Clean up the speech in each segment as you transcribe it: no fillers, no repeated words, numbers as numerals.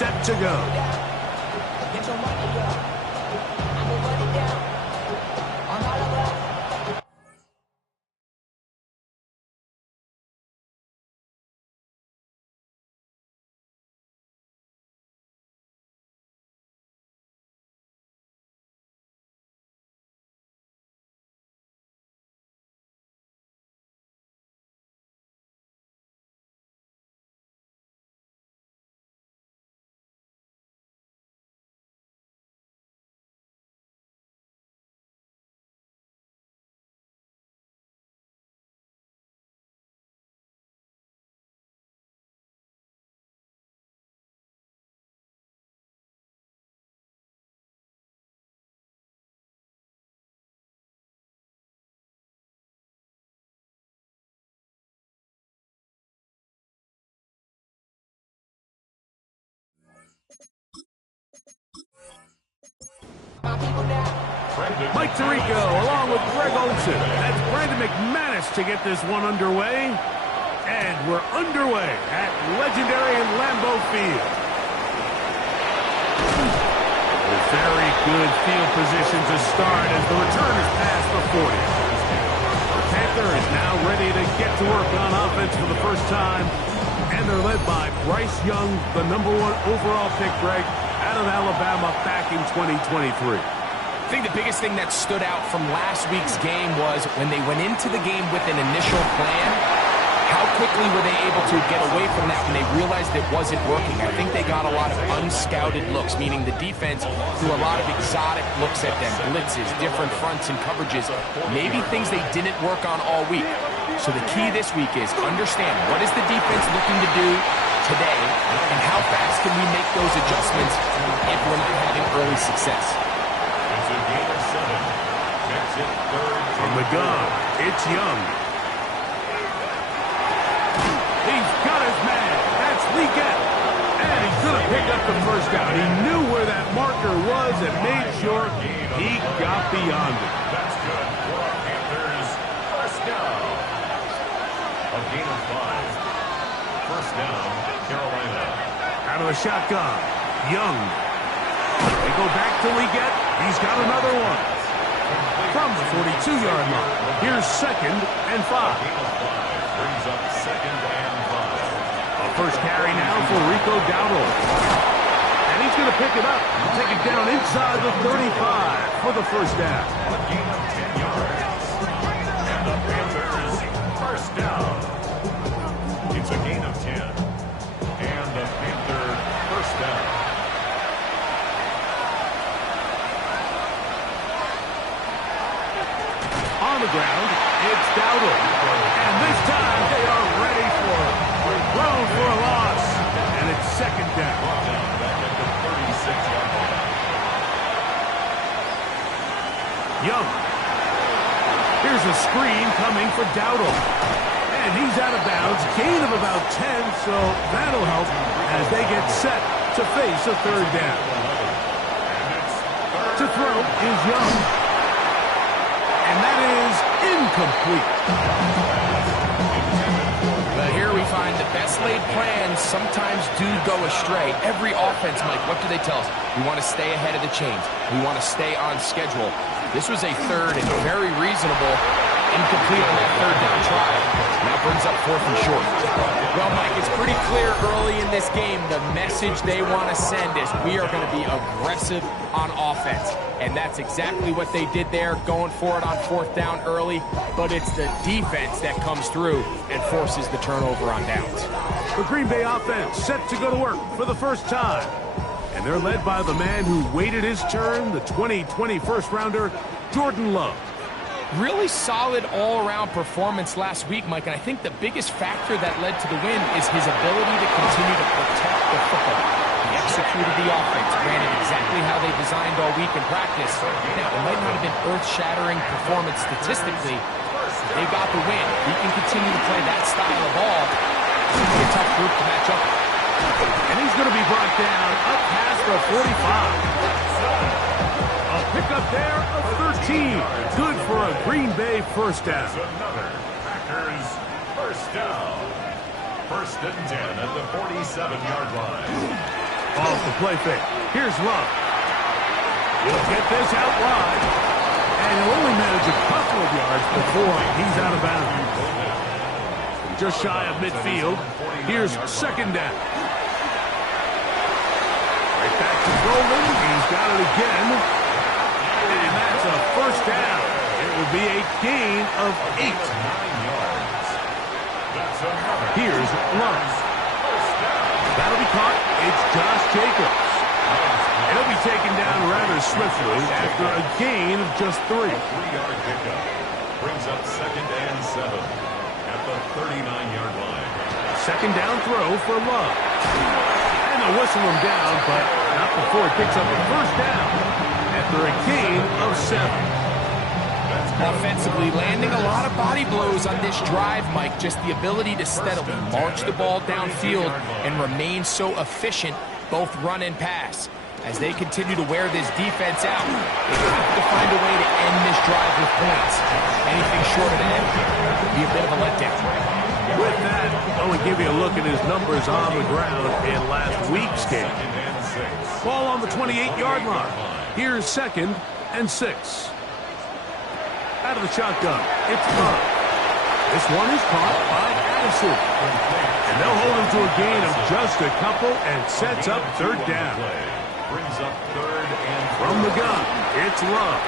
set to go. Mike Tirico along with Greg Olson. That's Brandon McManus to get this one underway. And we're underway at legendary Lambeau Field. A very good field position to start as the return is past the 40. The Panther is now ready to get to work on offense for the first time. And they're led by Bryce Young, the #1 overall pick, Greg, out of Alabama back in 2023. I think the biggest thing that stood out from last week's game was when they went into the game with an initial plan, how quickly were they able to get away from that when they realized it wasn't working? I think they got a lot of unscouted looks, meaning the defense threw a lot of exotic looks at them, blitzes, different fronts and coverages, maybe things they didn't work on all week. So the key this week is understand what is the defense looking to do today and how fast can we make those adjustments if we're not having early success. From the gun, it's Young. He's got his man. That's Legette. And he's going to pick up the first down. He knew where that marker was and made sure he got beyond it. That's good. For Panthers, first down. A gain of 5. First down, Carolina. Out of the shotgun, Young. They go back to Legette. He's got another one. From the 42-yard line. Here's 2nd and 5. Brings up 2nd and 5. A first carry now for Rico Dowdle. And he's going to pick it up. Take it down inside the 35 for the first down. A gain of 10 yards. And the Panthers, first down. It's a gain of 10. And the Panther, first down. On the ground, it's Dowdle. And this time they are ready for it. We're thrown for a loss. And it's 2nd down. Back at the 36-yard line. Young. Here's a screen coming for Dowdle. And he's out of bounds. Gain of about 10, so that'll help as they get set to face a 3rd down. To throw is Young. And that is incomplete. But here we find the best laid plans sometimes do go astray. Every offense, Mike, what do they tell us? We want to stay ahead of the chains. We want to stay on schedule. This was a 3rd and very reasonable incomplete on that 3rd down try. Now brings up 4th and short. Well, Mike, it's pretty clear early in this game the message they want to send is we are going to be aggressive on offense. And that's exactly what they did there, going for it on 4th down early. But it's the defense that comes through and forces the turnover on downs. The Green Bay offense set to go to work for the first time. And they're led by the man who waited his turn, the 2020 first-rounder, Jordan Love. Really solid all-around performance last week, Mike, and I think the biggest factor that led to the win is his ability to continue to protect the football. He executed the offense, ran it exactly how they designed all week in practice. Now, it might not have been earth-shattering performance statistically. They got the win. He can continue to play that style of ball. It's going to be a tough group to match up. And he's going to be brought down up past the 45. A pickup there of 13. Good for a Green Bay first down. Another Packers first down. 1st and 10 at the 47-yard line. A off the play fake. Here's Love. He'll get this out wide. And he'll only manage a couple of yards before he's out of bounds. Just shy of midfield. Here's second down. Right back to Roland. He's got it again. And that's a first down. It will be a gain of 8. Here's Love. That'll be caught. It's Josh Jacobs. He'll be taken down rather swiftly after a gain of just 3. 3-yard pickup brings up 2nd and 7 at the 39-yard line. Second down throw for Love. And they'll whistle him down, but not before it picks up a first down after a gain of 7. Offensively, landing a lot of body blows on this drive, Mike. Just the ability to steadily march the ball downfield and remain so efficient, both run and pass. As they continue to wear this defense out, they have to find a way to end this drive with points. Anything short of that would be a bit of a letdown. With that, I will give you a look at his numbers on the ground in last week's game. Ball on the 28-yard line. Here's 2nd and 6. Out of the shotgun, it's Love. This one is caught by Addison. And they'll hold him to a gain of just a couple and sets up third down. Brings up 3rd and From the gun, it's Love.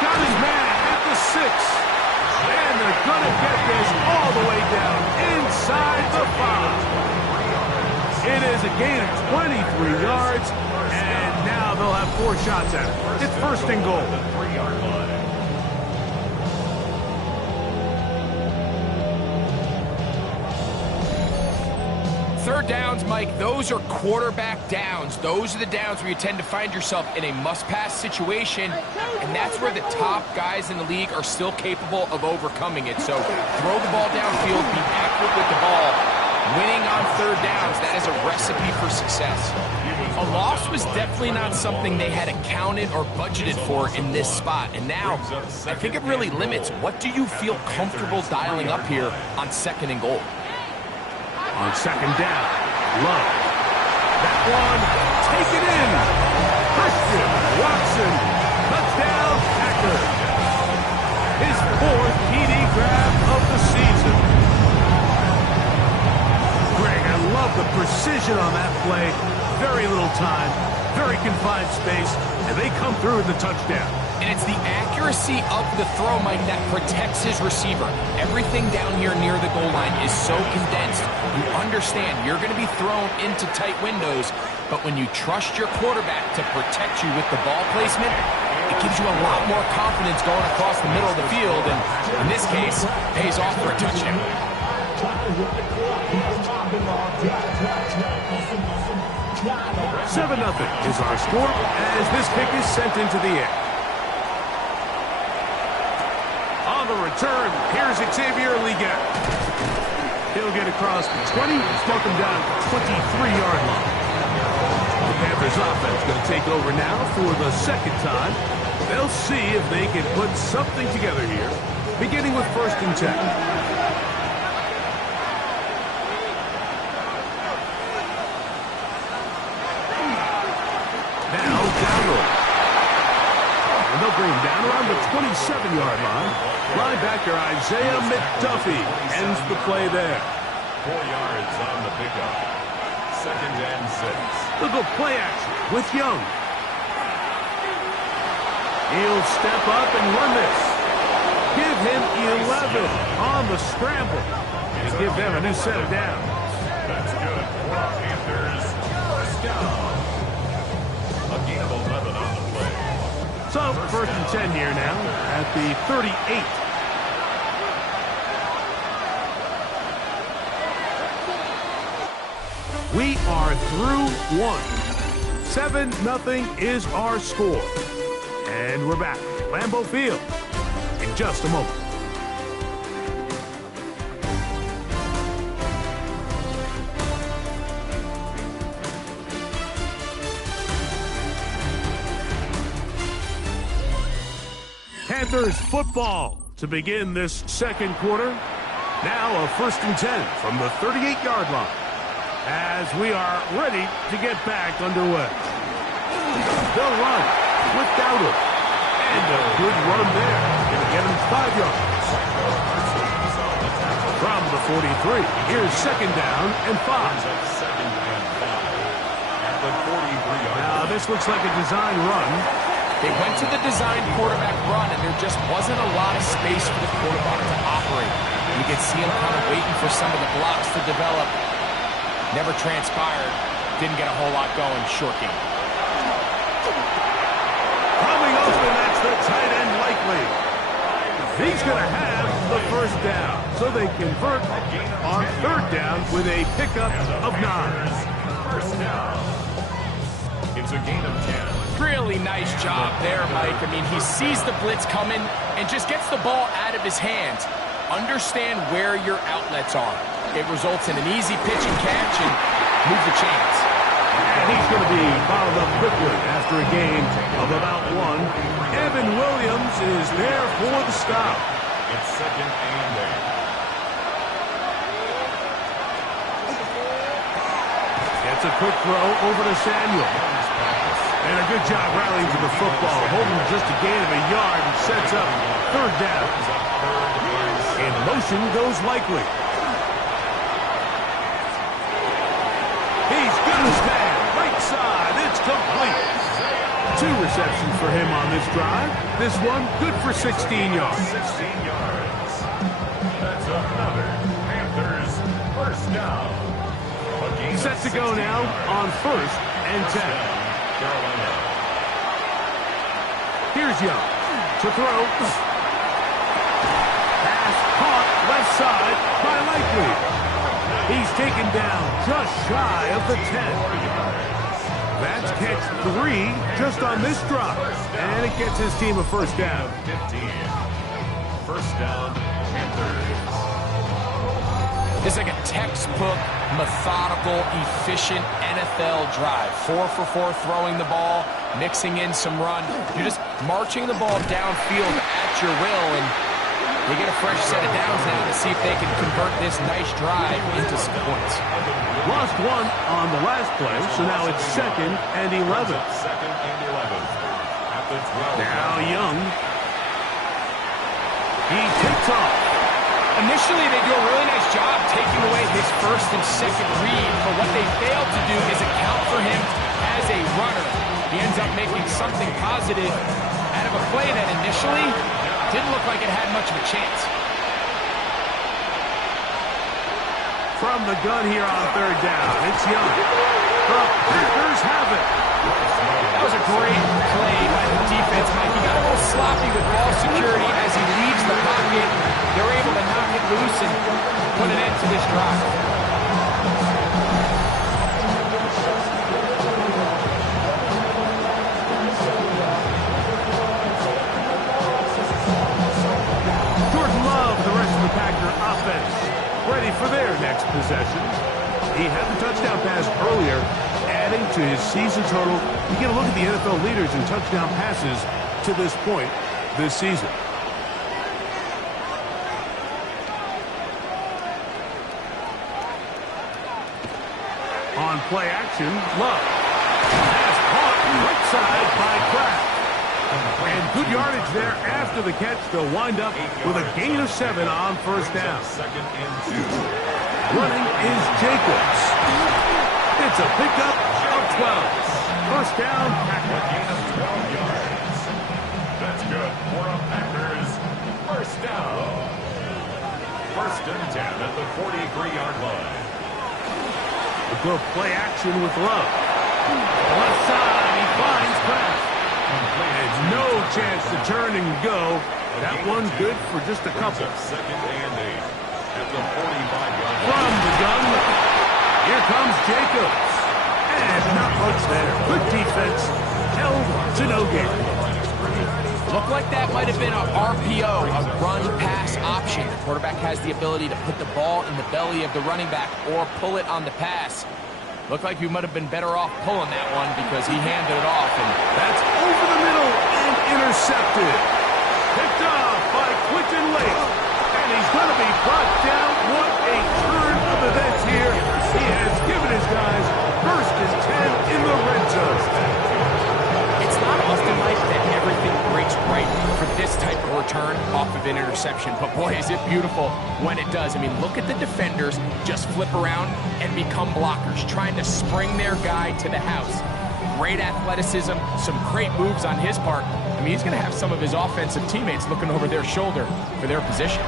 Got his man at the 6. And they're going to get this all the way down inside the 5. It is a gain of 23 yards, and now they'll have 4 shots at it. It's 1st and goal. 3-yard line. Third downs, Mike, those are quarterback downs. Those are the downs where you tend to find yourself in a must-pass situation, and that's where the top guys in the league are still capable of overcoming it. So throw the ball downfield, be accurate with the ball. Winning on third downs, that is a recipe for success. A loss was definitely not something they had accounted or budgeted for in this spot, and now I think it really limits what do you feel comfortable dialing up here on 2nd and goal. On 2nd down, Love. That one, taken in. Christian Watson, touchdown Packers. His 4th TD grab of the season. Greg, I love the precision on that play. Very little time, very confined space, and they come through with the touchdown. And it's the accuracy of the throw, Mike, that protects his receiver. Everything down here near the goal line is so condensed. You understand you're going to be thrown into tight windows, but when you trust your quarterback to protect you with the ball placement, it gives you a lot more confidence going across the middle of the field, and in this case, pays off for a touchdown. 7-0 is our score as this kick is sent into the air. On the return, here's Xavier Liga. He'll get across the 20, smoke him down at the 23-yard line. The Panthers offense going to take over now for the 2nd time. They'll see if they can put something together here, beginning with 1st and 10. They'll bring him down around the 27-yard line. Linebacker Isaiah McDuffie ends the play there. 4 yards on the pickup. 2nd and 6. They'll go play action with Young. He'll step up and run this. Give him 11 on the scramble. And give them a new set of downs. That's good for Panthers. 1st down. A gain of 11 on the play. So, 1st and 10 here now at the 38. We are through 1. 7-0 is our score. And we're back at Lambeau Field in just a moment. Panthers football to begin this 2nd quarter. Now a 1st and 10 from the 38-yard line. as we are ready to get back underway. They'll run without him. And a good run there. Going to get him 5 yards. From the 43, here's second down and 5. Now this looks like a design run. They went to the design quarterback run, and there just wasn't a lot of space for the quarterback to operate. You could see him kind of waiting for some of the blocks to develop. Never transpired. Didn't get a whole lot going. Short game. Coming open, that's the tight end likely. He's going to have the first down. So they convert on third down with a pickup of 9. First down. It's a gain of 10. Really nice job there, Mike. I mean, he sees the blitz coming and just gets the ball out of his hands. Understand where your outlets are. It results in an easy pitch and catch and move the chains. And he's going to be followed up quickly after a gain of about 1. Evan Williams is there for the stop. It's second and 8. Gets a quick throw over to Samuel. And a good job rallying to the football, holding just a gain of a yard and sets up third down. In motion goes likely. He's going to stand right side. It's complete. 2 receptions for him on this drive. This one good for 16 yards. 16 yards. That's another Panthers first down. Set to go now on first and 10. Carolina. Here's Young to throw. Pass caught left side by Likely. He's taken down just shy of the 10. That's catch 3 just on this drop. And it gets his team a first down. 15. First down, Panthers. It's like a textbook, methodical, efficient NFL drive. 4 for 4 throwing the ball, mixing in some run. You're just marching the ball downfield at your will, and they get a fresh set of downs now to see if they can convert this nice drive into some points. Lost 1 on the last play, so now it's second and 11. Second and 11. At the 12. Now Young. He takes off. Initially, they do a really nice job taking away his first and second read, but what they failed to do is account for him as a runner. He ends up making something positive out of a play that initially didn't look like it had much of a chance. From the gun here on third down, it's Young. The Packers have it. That was a great play by the defense, Mike. He got a little sloppy with ball security as he leaves the pocket. They're able to knock it loose and put an end to this drive. Jordan Love, the rest of the Packer offense, ready for their next possession. He had the touchdown pass earlier, adding to his season total. You get a look at the NFL leaders in touchdown passes to this point this season. On play action, Love. Pass caught right side by Kraft. And good yardage there after the catch. They'll wind up with a gain of 7 on first down. Second and 2. Running is Jacobs. It's a pickup of 12. First down, Packers. Gain of 12 yards. That's good for a Packers first down. First and 10 at the 43-yard line. A good play action with Love. Left side, he finds Kraft. And no chance to turn and go. That one good for just a couple. Second and 8 at the 45-yard line. From the gun, here comes Jacobs. And not much there. Good defense, held to no gain. Looked like that might have been a RPO, a run-pass option. The quarterback has the ability to put the ball in the belly of the running back or pull it on the pass. Looked like he might have been better off pulling that one because he handed it off. And That's over the middle and intercepted. Picked off by Quinton Lake. And he's going to be brought down. What a turn of events here. He has given his of an interception, but boy, is it beautiful when it does. I mean, look at the defenders just flip around and become blockers, trying to spring their guy to the house. Great athleticism, some great moves on his part. I mean, he's going to have some of his offensive teammates looking over their shoulder for their position.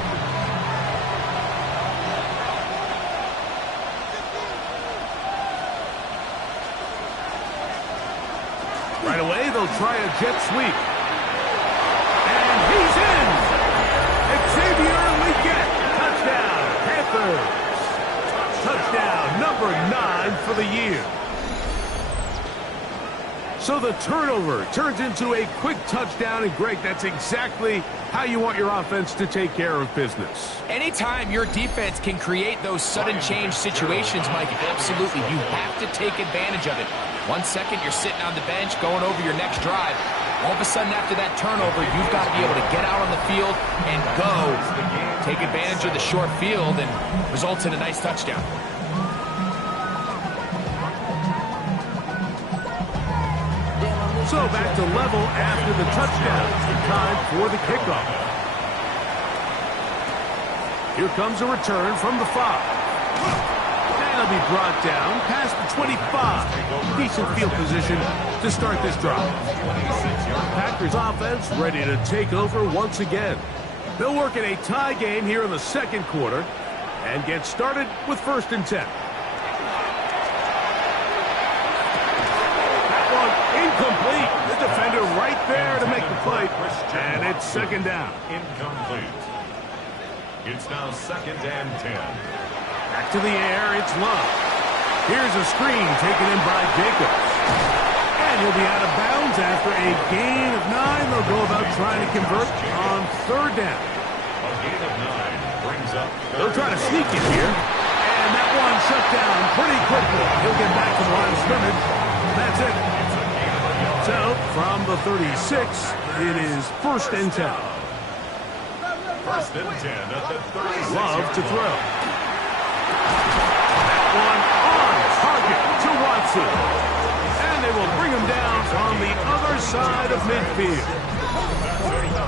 Right away, they'll try a jet sweep. And he's in! Xavier Legette, touchdown, Panthers! Touchdown, number 9 for the year. So the turnover turns into a quick touchdown, and Greg, that's exactly how you want your offense to take care of business. Anytime your defense can create those sudden change situations, Mike, absolutely, you have to take advantage of it. 1 second, you're sitting on the bench, going over your next drive. All of a sudden, after that turnover, you've got to be able to get out on the field and go. Take advantage of the short field and results in a nice touchdown. So back to level after the touchdown. Time for the kickoff. Here comes a return from the 5. And it'll be brought down past the 25. Decent field position to start this drive. Packers offense ready to take over once again. They'll work in a tie game here in the second quarter and get started with 1st and 10. Incomplete. The defender right there to make the play. And it's 2nd down. Incomplete. It's now 2nd and 10. Back to the air. It's Love. Here's a screen taken in by Jacobs. And he'll be out of bounds after a gain of 9. They'll go about trying to convert on 3rd down. A gain of 9 brings up. They'll try to sneak it here. And that one shut down pretty quickly. He'll get back to the line of scrimmage. That's it. So, from the 36, it is 1st and 10. 1st and 10 at the 36. Love to throw. That one on target to Watson. And they will bring him down on the other side of midfield.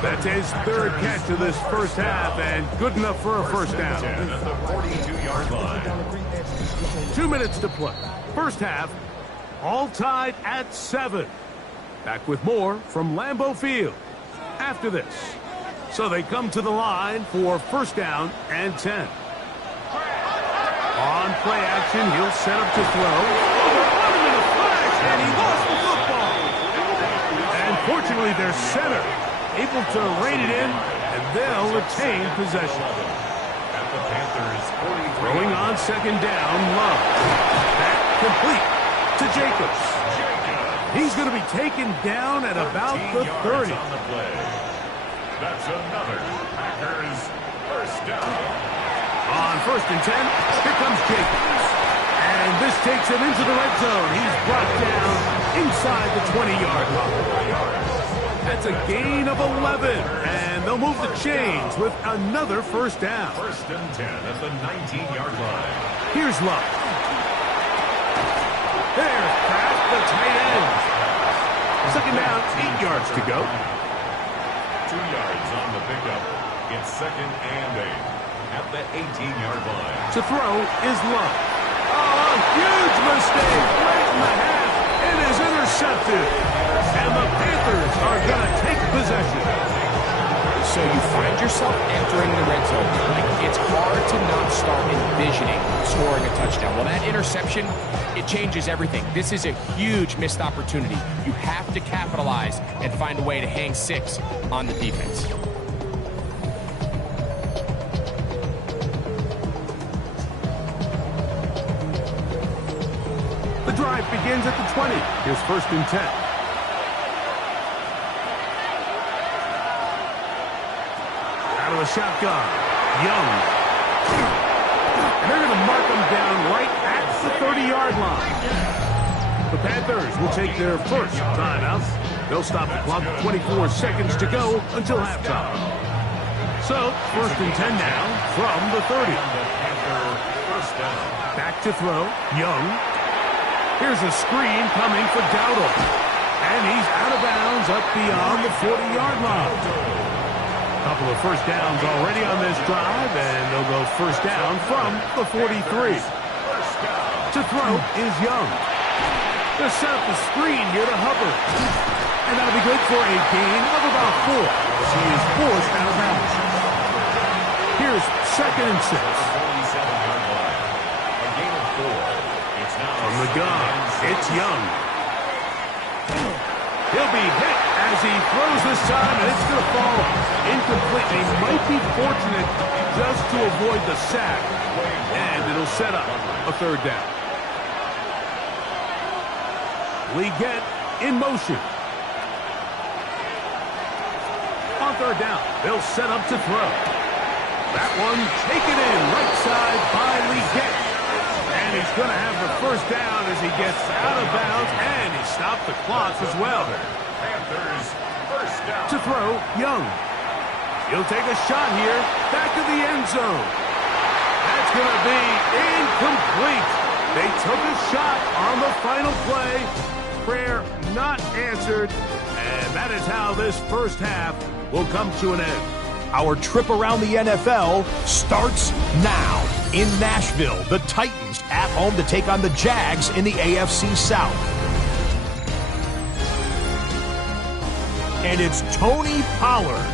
That's his 3rd catch of this first half, and good enough for a 1st down. 10 at the 42-yard line. 2 minutes to play. First half, all tied at 7. Back with more from Lambeau Field after this. So they come to the line for 1st down and 10. On play action, he'll set up to throw. Overrun him in a flash, and he lost the football. And fortunately, their center able to rein it in, and they'll retain possession. At the Panthers 43. Throwing on 2nd down, Love. That complete to Jacobs. He's going to be taken down at about the 30. On the play. That's another Packers 1st down. On 1st and 10, here comes Jacobs. And this takes him into the red zone. He's brought down inside the 20-yard line. That's a gain of 11. And they'll move the chains with another 1st down. 1st and 10 at the 19-yard line. Here's Love. There's Pratt, the tight end. 2nd down, 8 yards to go. 2 yards on the pickup. It's 2nd and 8 at the 18-yard line. To throw is Love. Oh, a huge mistake right in the half. It is intercepted. And the Panthers are going to take possession. So you find yourself entering the red zone. Like, it's hard to not start envisioning scoring a touchdown. Well, that interception, it changes everything. This is a huge missed opportunity. You have to capitalize and find a way to hang 6 on the defense. The drive begins at the 20. Here's 1st and 10. Out of the shotgun, Young. And they're going to mark him down right at the 30-yard line. The Panthers will take their first timeout. They'll stop the clock with 24 seconds to go until halftime. So, 1st and 10 now from the 30. Back to throw, Young. Here's a screen coming for Dowdle. And he's out of bounds up beyond the 40-yard line. Couple of first downs already on this drive, and they'll go first down from the 43. To throw is Young. They'll set up the screen here to Hubbard. And that'll be good for a gain of about 4. He is forced out of bounds. Here's 2nd and 6. From the gun, it's Young. He'll be hit as he throws this time, and it's going to fall incomplete. He might be fortunate just to avoid the sack, and it'll set up a 3rd down. Leggett in motion. On 3rd down, they'll set up to throw. That one taken in right side by Leggett. And he's going to have the first down as he gets out of bounds, and he stopped the clock as well. Panthers first down. To throw, Young. He'll take a shot here, back of the end zone. That's going to be incomplete. They took a shot on the final play. Prayer not answered, and that is how this first half will come to an end. Our trip around the NFL starts now. In Nashville, the Titans at home to take on the Jags in the AFC South. And it's Tony Pollard.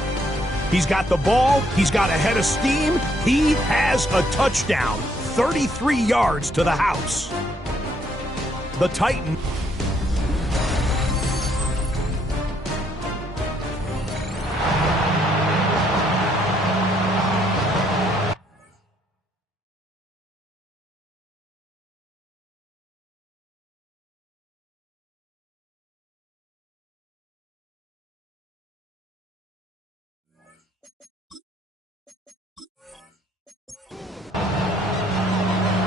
He's got the ball. He's got a head of steam. He has a touchdown. 33 yards to the house. The Titans.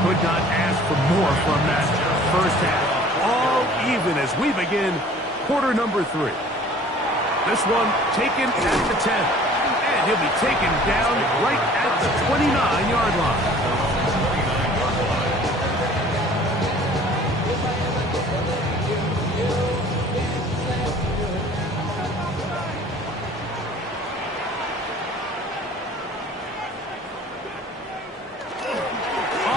Could not ask for more from that first half. All even as we begin quarter number 3. This one taken at the 10. And he'll be taken down right at the 29-yard line.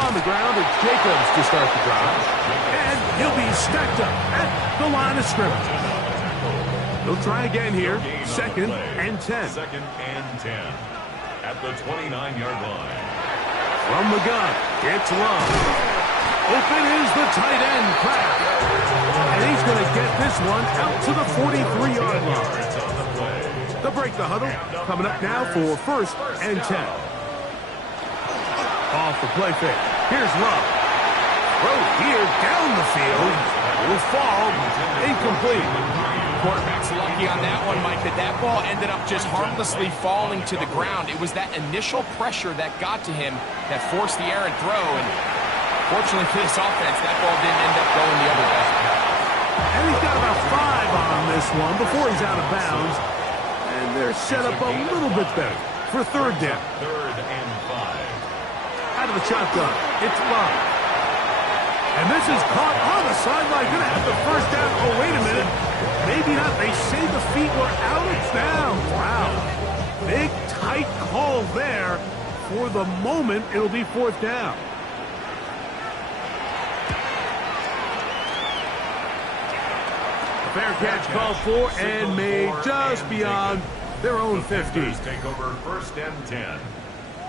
On the ground, it's Jacobs to start the drive. And he'll be stacked up at the line of scrimmage. He'll try again here. 2nd and 10. 2nd and 10 at the 29-yard line. From the gun, it's Love. Open is the tight end, Kraft. And he's going to get this one out to the 43-yard line. They'll break the huddle. Coming up now for 1st and 10. Off the play fake. Here's Love. Throw here down the field. Will fall. Incomplete. Quarterback's lucky on that one, Mike, that ball ended up just harmlessly falling to the ground. It was that initial pressure that got to him that forced the errant throw, and fortunately for this offense, that ball didn't end up going the other way. And he's got about 5 on this one before he's out of bounds. And they're set up a little bit better for 3rd down. 3rd and 5. Out of the shotgun, it's Love. And this is caught on the sideline. Going to have the first down. Oh, wait a minute. Maybe not. They say the feet were out of bounds. Wow. Big, tight call there. For the moment, it'll be 4th down. A fair catch called for and made just beyond their own 50. Panthers take over 1st and 10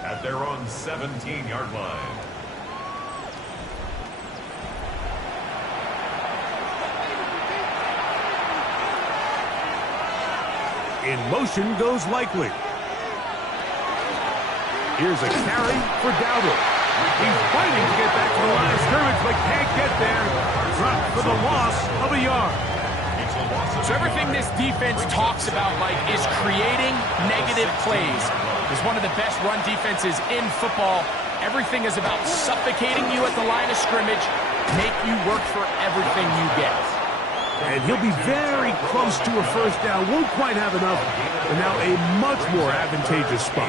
at their own 17-yard line. In motion goes Likely. Here's a carry for Dowdle. He's fighting to get back to the line of scrimmage, but can't get there. Dropped for the loss of a yard. So everything this defense talks about, Mike, is creating negative plays. It's one of the best run defenses in football. Everything is about suffocating you at the line of scrimmage, make you work for everything you get. And he'll be very close to a first down. Won't quite have enough, but now a much more advantageous spot.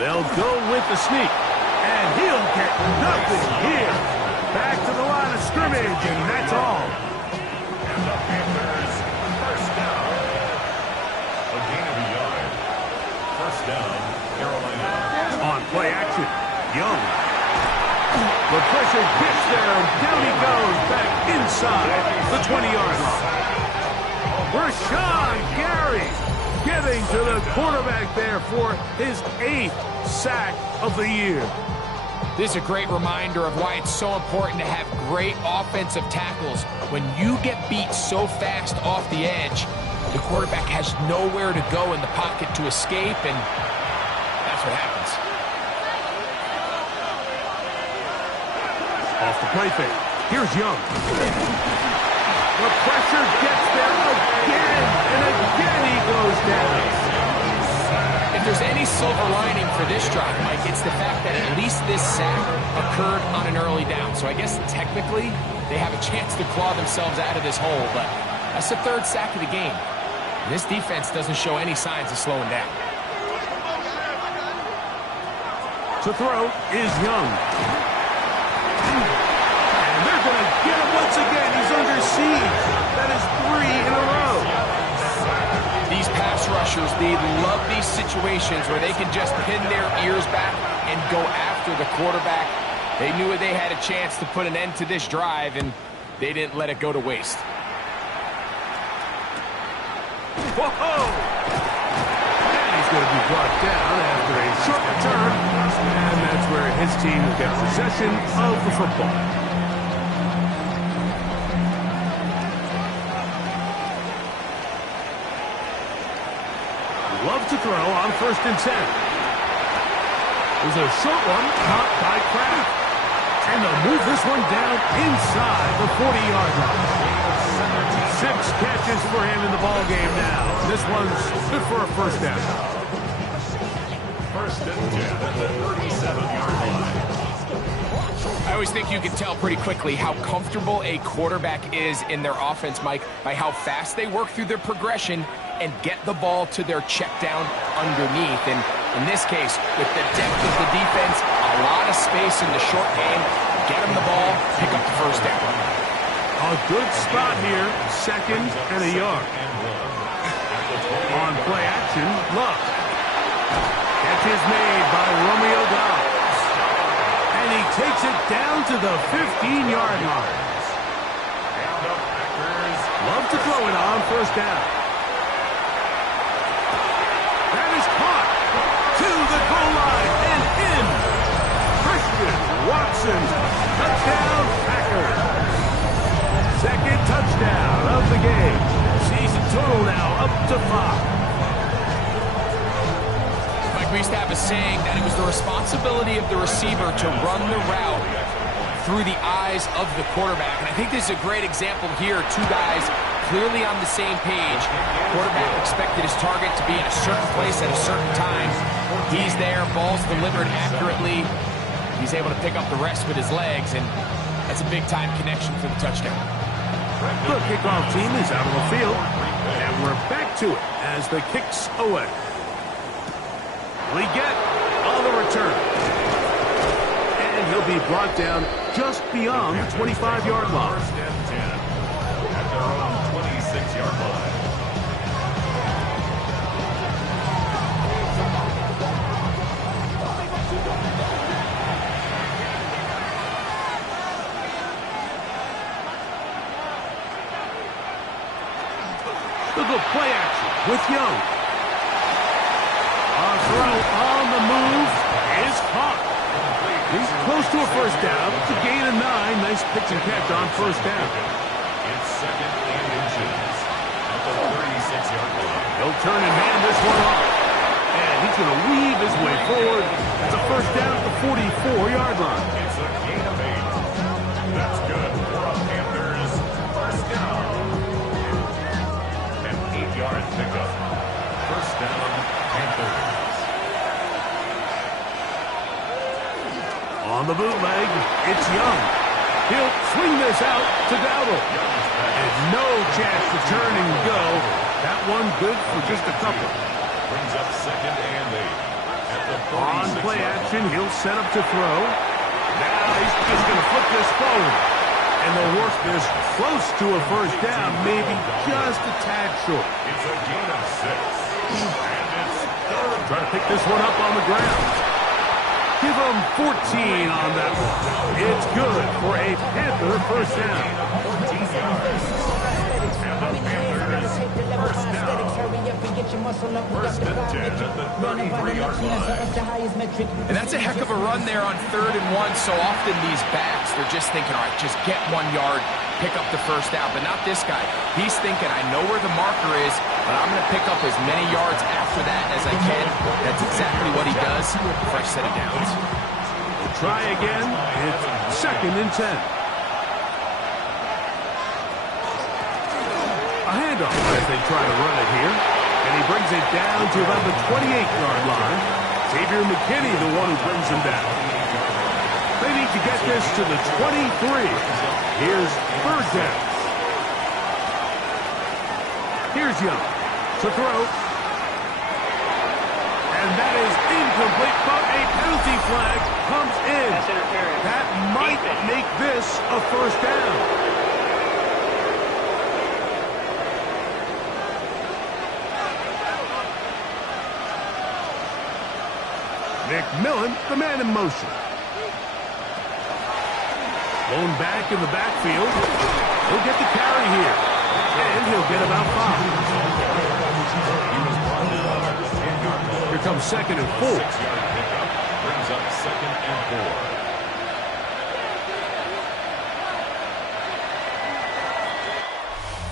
They'll go with the sneak, and he'll get nothing here. Back to the line of scrimmage, and that's all. And the Panthers first down. A gain of a yard. inside the 20-yard line. Rashawn Gary getting to the quarterback there for his 8th sack of the year. This is a great reminder of why it's so important to have great offensive tackles. When you get beat so fast off the edge, the quarterback has nowhere to go in the pocket to escape, and that's what happens. Off the play fake. Here's Young. The pressure gets there again, and again he goes down. If there's any silver lining for this drive, Mike, it's the fact that at least this sack occurred on an early down. So I guess technically they have a chance to claw themselves out of this hole, but that's the 3rd sack of the game. And this defense doesn't show any signs of slowing down. To throw is Young. And they're going to get him once again. He's under siege. That is 3 in a row. These pass rushers, they love these situations where they can just pin their ears back and go after the quarterback. They knew they had a chance to put an end to this drive, and they didn't let it go to waste. Whoa! And he's going to be brought down after a short return, and that's where his team will get possession of the football. Love to throw on 1st and 10. There's a short one caught by Kraft. And they'll move this one down inside the 40-yard line. 6 catches for him in the ballgame now. This one's good for a 1st down. 1st and 10 at the 37-yard line. I always think you can tell pretty quickly how comfortable a quarterback is in their offense, Mike, by how fast they work through their progression and get the ball to their check down underneath. And in this case, with the depth of the defense, a lot of space in the short game, get them the ball, pick up the 1st down. A good spot here, 2nd and a yard. On play action, Luck. Catch is made by Romeo Dobbs. And he takes it down to the 15-yard line. Love to throw it on 1st down. That is caught to the goal line and in. Christian Watson, touchdown Packers. 2nd touchdown of the game. Season total now up to 5. We used to have a saying that it was the responsibility of the receiver to run the route through the eyes of the quarterback. And I think this is a great example here. 2 guys clearly on the same page. Quarterback expected his target to be in a certain place at a certain time. He's there, ball's delivered accurately. He's able to pick up the rest with his legs, and that's a big-time connection for the touchdown. The kickoff team is out of the field, and we're back to it as the kick's away. We get on the return. And he'll be brought down just beyond the 25-yard line. 1st and 10 at their own 26-yard line. The good play action with Young. Throw on the move is caught. He's close to a 1st down. It's a gain of 9. Nice pitch and catch on 1st down. It's 2nd and inches at the 36-yard line. He'll turn and hand this one off. And he's going to weave his way forward. It's a 1st down at the 44-yard line. It's a gain of 8. That's good for a Panthers 1st down. An 8-yard pickup. 1st down, Panthers. On the bootleg, it's Young. He'll swing this out to Dowdle. And no chance to turn and go. That one good for just a couple. Brings up 2nd and 8. At the On play 46-yard action, line. he'll set up to throw. Now he's just going to flip this forward. And they'll work this close to a 1st down, maybe just a tad short. It's a gain of 6. And it's 3rd. Trying to pick this one up on the ground. Give him 14 on that one. It's good for a Panther 1st down. First and 10 at the 33-yard line. And that's a heck of a run there on 3rd and 1. So often these backs, they're just thinking, all right, just get 1 yard, pick up the first down. But not this guy. He's thinking, I know where the marker is, but I'm going to pick up as many yards after that as I can. That's exactly what he does. Fresh set of downs. We'll try again. It's 2nd and 10. A handoff as they try to run it here. And he brings it down to about the 28-yard line. Xavier McKinney, the one who brings him down. They need to get this to the 23. Here's 3rd down. Here's Young to throw. And that is incomplete, but a penalty flag comes in. That might make this a 1st down. McMillan, the man in motion. Blown back in the backfield. He'll get the carry here. And he'll get about 5. Here comes 2nd and 4. Brings up 2nd and 4.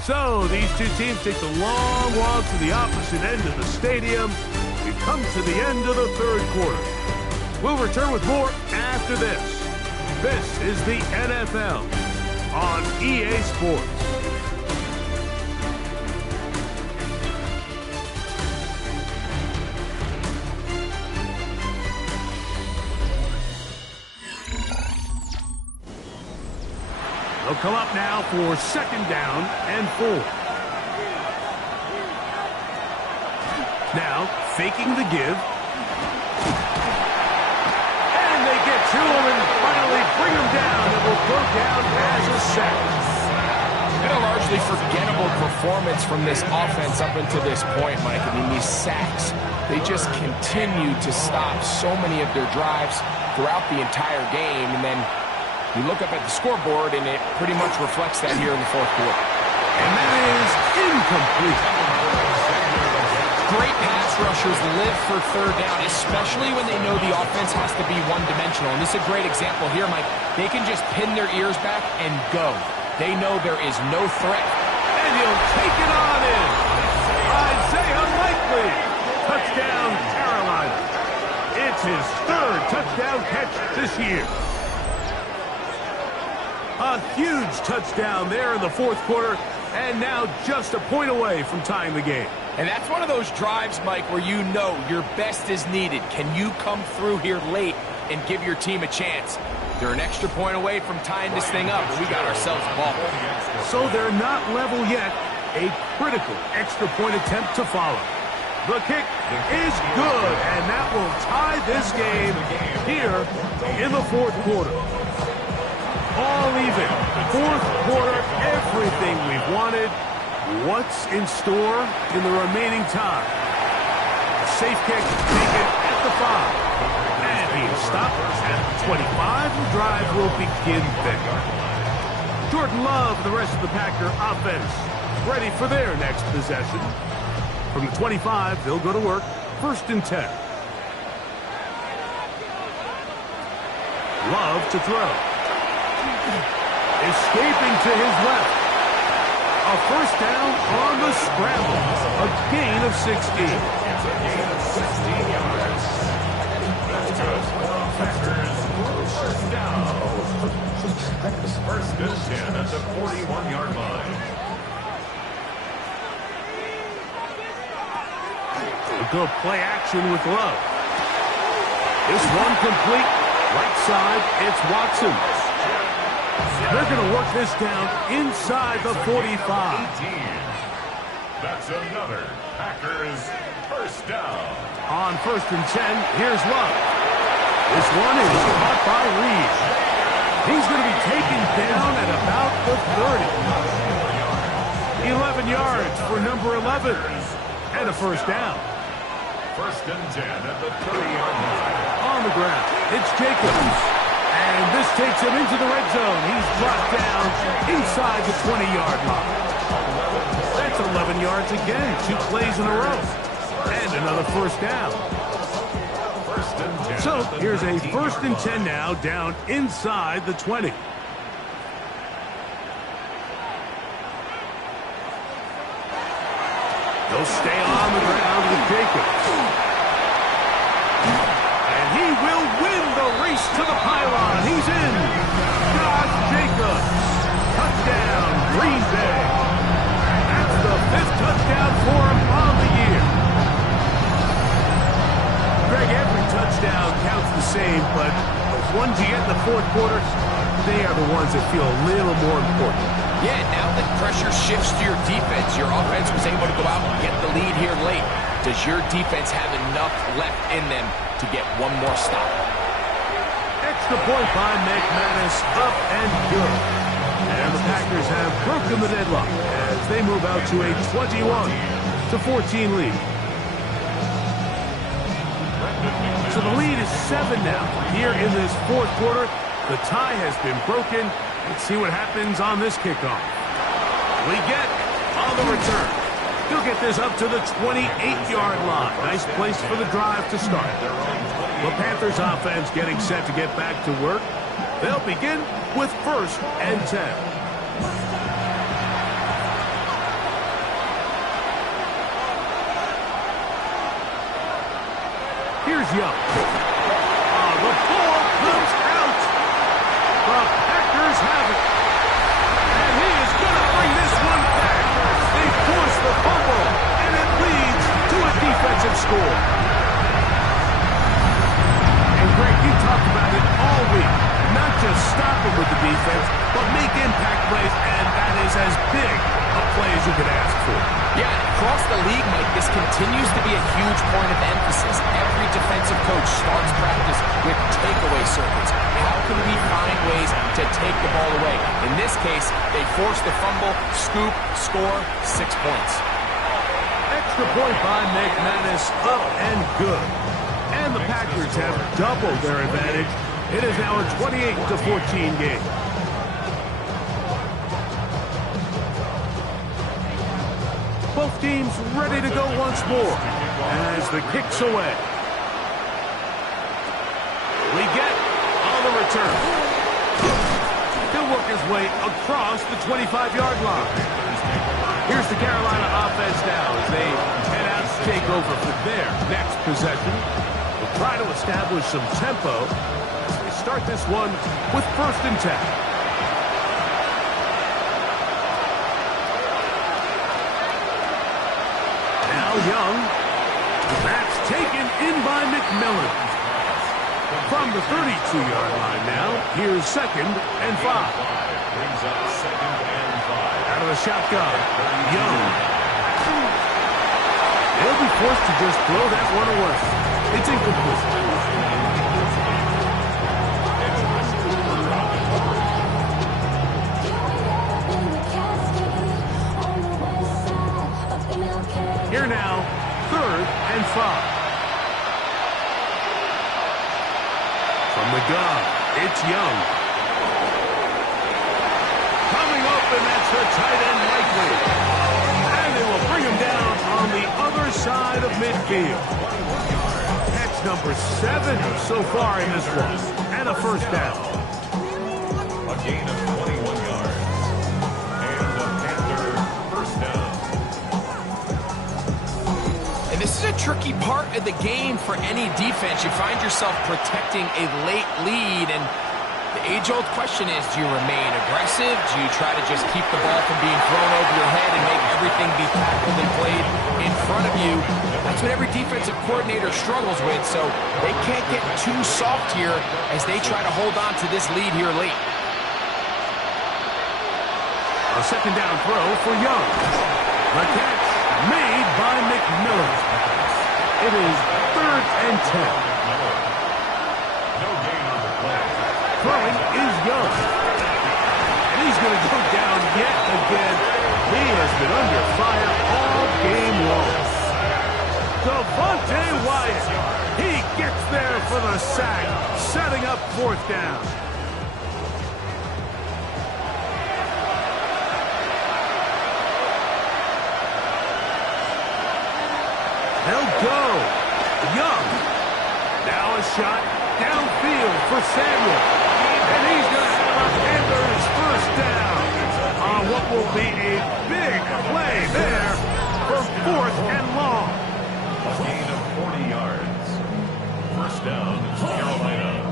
So these two teams take the long walk to the opposite end of the stadium. We've come to the end of the 3rd quarter. We'll return with more after this. This is the NFL on EA Sports. They'll come up now for 2nd down and 4. Now, faking the give. And they get to him and finally bring him down. It will go down as a sack. Been a largely forgettable performance from this offense up until this point, Mike. I mean, these sacks, they just continue to stop so many of their drives throughout the entire game. And then you look up at the scoreboard, and it pretty much reflects that here in the 4th quarter. And that is incomplete. Great pass rushers live for 3rd down, especially when they know the offense has to be one-dimensional. And this is a great example here, Mike. They can just pin their ears back and go. They know there is no threat. And he'll take it on in. I'd say unlikely. Touchdown, Carolina. It's his 3rd touchdown catch this year. A huge touchdown there in the 4th quarter, and now just a point away from tying the game. And that's one of those drives, Mike, where you know your best is needed. Can you come through here late and give your team a chance? They're an extra point away from tying this thing up, and we got ourselves a ball. So they're not level yet. A critical extra point attempt to follow. The kick is good, and that will tie this game here in the 4th quarter. All even. 4th quarter, everything we've wanted. What's in store in the remaining time? Safe kick taken at the 5. And he's stopped at 25. The drive will begin there. Jordan Love, the rest of the Packer offense, ready for their next possession. From the 25, they'll go to work. 1st and 10. Love to throw. Escaping to his left. A 1st down on the scramble. A gain of 16. It's a gain of 16 yards. That's good. Packers, 1st down. 1st and 10 at the 41-yard line. We'll go play action with Love. This one complete. Right side, it's Watson. They're going to work this down inside the 45. That's another Packers 1st down. On 1st and 10, here's Love. This one is caught by Reed. He's going to be taken down at about the 30. 11 yards for number 11. And a 1st down. 1st and 10 at the 30-yard line. On the ground, it's Jacobs. And this takes him into the red zone. He's brought down inside the 20-yard line. That's 11 yards again, 2 plays in a row. And another first down. First and 10. So here's a 1st and 10 now, down inside the 20. They'll stay on the ground with Jacobs. And he will win the race to the pylon. He's in. Josh Jacobs. Touchdown, Green Bay. That's the 5th touchdown for him on the year. Greg, every touchdown counts the same, but the ones you get in the 4th quarter, they are the ones that feel a little more important. Yeah, now that pressure shifts to your defense, your offense was able to go out and get the lead here late. Does your defense have enough left in them to get one more stop? Extra point by McManus, up and good. And the Packers have broken the deadlock as they move out to a 21-14 lead. So the lead is 7 now. Here in this 4th quarter, the tie has been broken. Let's see what happens on this kickoff. We get on the return. He'll get this up to the 28-yard line. Nice place for the drive to start. The Panthers offense getting set to get back to work. They'll begin with 1st and 10. Here's Young. The ball comes out. The Packers have it. And he is going to bring this one back. They force the fumble, and it leads to a defensive score. And Greg, you talked about it all week. Not just stop him with the defense, but make impact plays, and that is as big a play as you could ask for. Yeah, across the league, Mike, this continues to be a huge point of emphasis. Every defensive coach starts practice with takeaway circuits. How can we find ways to take the ball away? In this case, they force the fumble, scoop, score, 6 points. Extra point by McManus, up and good. And the Packers have doubled their advantage. It is now a 28-14 game. Both teams ready to go once more as the kick's away. We get on the return. He'll work his way across the 25-yard line. Here's the Carolina offense now as they head out to take over for their next possession. They'll try to establish some tempo as they start this one with 1st and 10. Young. That's taken in by McMillan. From the 32-yard line now, here's 2nd and 5. Brings up 2nd and 5. Out of the shotgun, Young. They'll be forced to just throw that one away. It's incomplete. Here now, 3rd and 5. From the gun, it's Young. Coming up, and that's the tight end likely. And they will bring him down on the other side of midfield. Catch number 7 so far in this one. And a 1st down. A gain of 21 yards. And the Panther 1st down. And this is a tricky part of the game for any defense. You find yourself protecting a late lead, and the age-old question is, do you remain aggressive? Do you try to just keep the ball from being thrown over your head and make everything be tackled and played in front of you? That's what every defensive coordinator struggles with, so they can't get too soft here as they try to hold on to this lead here late. A 2nd down throw for Young. The catch made by McMillan. It is 3rd and 10. No gain on the play. Throwing is Young. And he's going to go down yet again. He has been under fire all game long. Devontae Wyatt. He gets there for the sack, setting up 4th down. They'll Now a shot downfield for Samuel. And he's going to have a Panthers first down on what will be a big play there for 4th and long. A gain of 40 yards. First down, Carolina.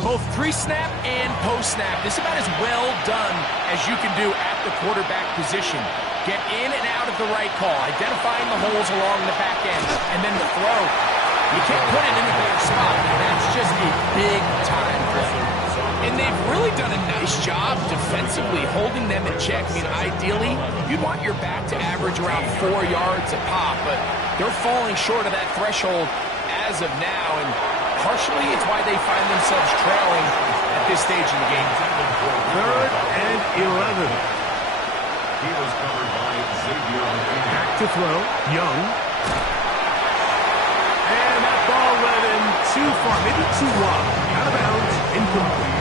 Both pre-snap and post-snap, this is about as well done as you can do at the quarterback position. Get in and out of the right call, identifying the holes along the back end, and then the throw. You can't put it in a better spot. That's just a big-time play. And they've really done a nice job defensively holding them in check. I mean, ideally, you'd want your back to average around 4 yards a pop, but they're falling short of that threshold as of now, and partially it's why they find themselves trailing at this stage in the game. 3rd and 11. He was covered by Xavier. Back to throw, Young. And that ball led him too far, maybe too wide. Out of bounds, incomplete.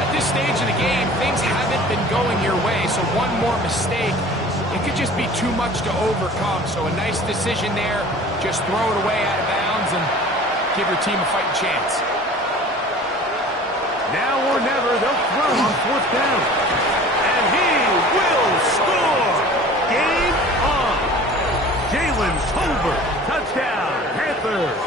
At this stage of the game, things haven't been going your way, so one more mistake, it could just be too much to overcome. So a nice decision there, just throw it away out of bounds and give your team a fighting chance. Now or never, they'll throw on 4th down. And he will score! Game on! Jalen Tolbert, touchdown, Panthers!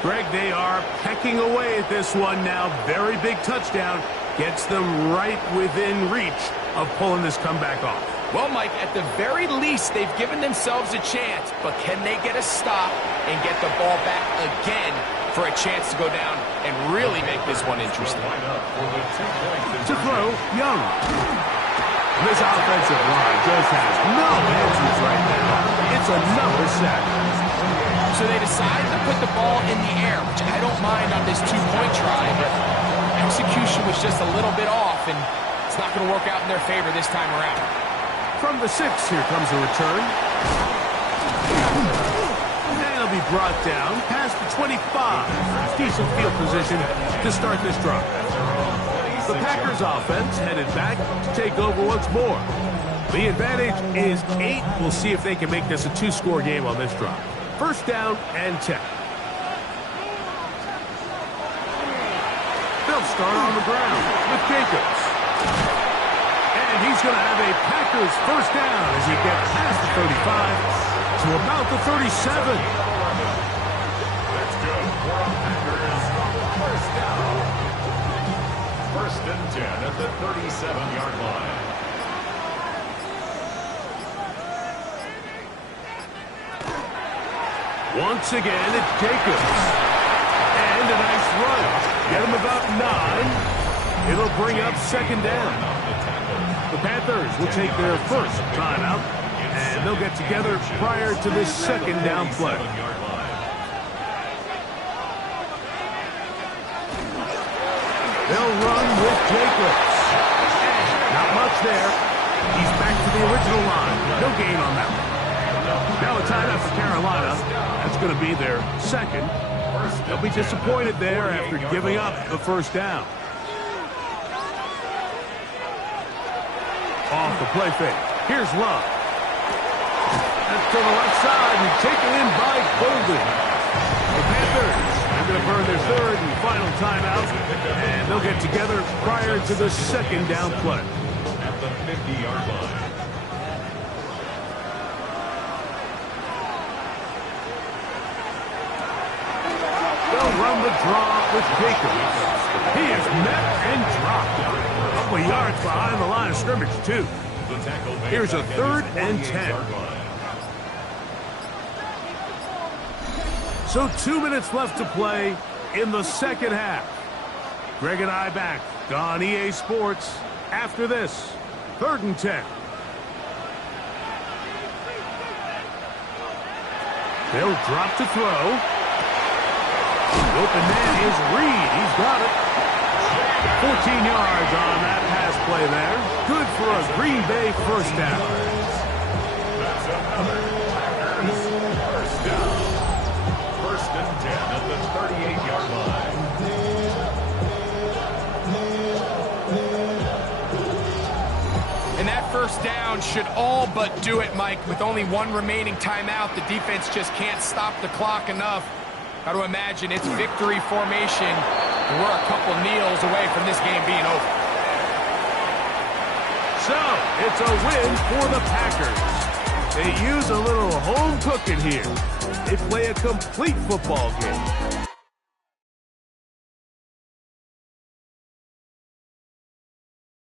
Greg, they are pecking away at this one now. Very big touchdown. Gets them right within reach of pulling this comeback off. Well, Mike, at the very least, they've given themselves a chance, but can they get a stop and get the ball back again for a chance to go down and really make this one interesting? To throw, Young. This offensive line just has no answers right now. It's another sack. So they decided to put the ball in the air, which I don't mind on this 2-point try, but execution was just a little bit off, and it's not going to work out in their favor this time around. From the 6, here comes a return. And it'll be brought down past the 25. Decent field position to start this drive. The Packers offense headed back to take over once more. The advantage is 8. We'll see if they can make this a 2-score game on this drive. First down and 10. They'll start on the ground with Jacobs. And he's going to have a Packers first down as he gets past the 35 to about the 37. That's good for a Packers first down. First and 10 at the 37-yard line. Once again, it's Jacobs. And a nice run. Get him about 9. It'll bring up second down. The Panthers will take their first timeout, and they'll get together prior to this second down play. They'll run with Jacobs. Not much there. He's back to the original line. No gain on that one. Now a timeout for Carolina. That's going to be their second. They'll be disappointed there after giving up the first down. Off the play fake. Here's Love. That's to the left side and taken in by Golden. The Panthers are going to burn their third and final timeout, and they'll get together prior to the second down play. At the 50-yard line. They'll run the draw with Jacobs. He is met and dropped. A couple of yards behind the line of scrimmage, too. Here's a 3rd and 10. So 2 minutes left to play in the second half. Greg and I back on EA Sports after this. 3rd and 10. They'll drop to throw. The open man is Reed. He's got it. 14 yards on that pass play there. Good for a Green Bay first down. That's another Packers first down. First and 10 at the 38-yard line. downs should all but do it, Mike. With only one remaining timeout, the defense just can't stop the clock enough. Got to imagine it's victory formation, and we're a couple kneels away from this game being over. So, it's a win for the Packers. They use a little home cooking here. They play a complete football game.